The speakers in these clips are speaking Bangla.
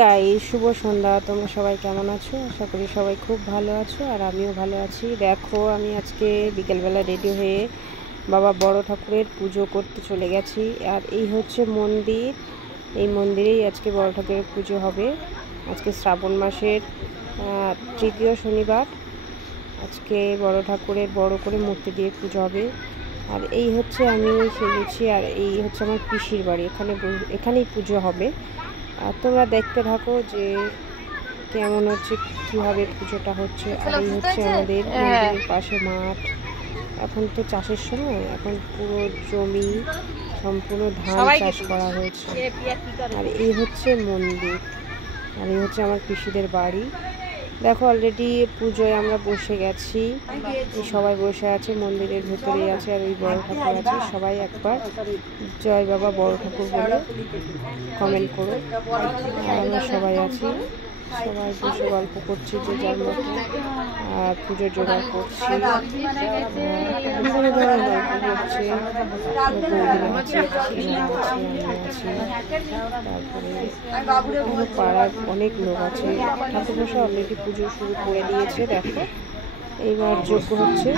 গাইস, শুভ সন্ধ্যা। তোমরা সবাই কেমন আছো? আশা করি সবাই খুব ভালো আছো, আর আমিও ভালো আছি। দেখো, আমি আজকে বিকেলবেলা রেডি হয়ে বাবা বড় ঠাকুরের পুজো করতে চলে গেছি। আর এই হচ্ছে মন্দির, এই মন্দিরেই আজকে বড় ঠাকুরের পুজো হবে। আজকে শ্রাবণ মাসের তৃতীয় শনিবার। আজকে বড় ঠাকুরের বড় করে মূর্তি দিয়ে পুজো হবে। আর এই হচ্ছে আমি সেজেছি, আর এই হচ্ছে আমার পিসির বাড়ি। এখানেই পুজো হবে। আর তোমরা দেখতে থাকো যে কেমন হচ্ছে, কীভাবে পুজোটা হচ্ছে। আর এই হচ্ছে আমাদের মন্দিরের পাশে মাঠ। এখন তো চাষের সময়, এখন পুরো জমি সম্পূর্ণ ধান চাষ করা হয়েছে। আর এই হচ্ছে মন্দির, আর এই হচ্ছে আমার পিসিদের বাড়ি। দেখো, অলরেডি পুজোয় আমরা বসে গেছি, সবাই বসে আছে, মন্দিরের ভেতরেই আছে। আর ওই বড় ঠাকুর আছে। সবাই একবার জয় বাবা বড় ঠাকুর বলে কমেন্ট করো। আর আমরা সবাই আছি, সবাই বসে গল্প করছি যে যার মতো, আর পুজোর জোগাড় করছি। বিভিন্ন ধরনের গল্প করছে, বৌদিরা আছে, কাকিমা আছে, আমি আছি, তারপরে পাড়ার অনেক লোক আছে। ঠাকুর বসে অলরেডি পুজো শুরু করে দিয়েছে। দেখো, এইবার যজ্ঞ হচ্ছে।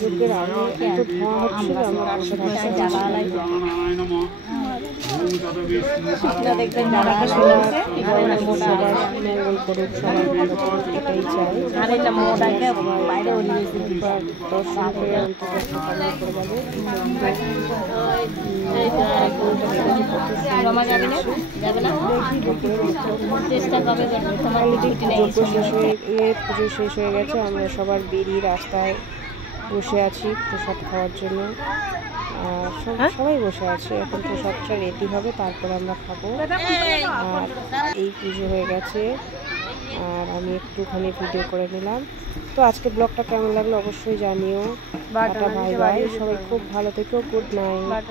যজ্ঞের আলো এত ধোঁয়া হচ্ছিল, আমার মঙ্গল করুক, সবাই ভালো করুক, এটাই চাই। দর্শন করে অন্তত কামনা করে পুজো শেষ হয়ে গেছে। আমরা সবার বেরিয়ে রাস্তায় বসে আছি প্রসাদ খাওয়ার জন্য। সবাই বসে আছে, এখন প্রসাদটা রেডি হবে, তারপরে আমরা খাবো। আর এই পুজো হয়ে গেছে, আর আমি একটুখানি ভিডিও করে নিলাম। তো আজকে ব্লগটা কেমন লাগলো অবশ্যই জানিও। বাই বাই, সবাই খুব ভালো থেকো, গুড নাইট।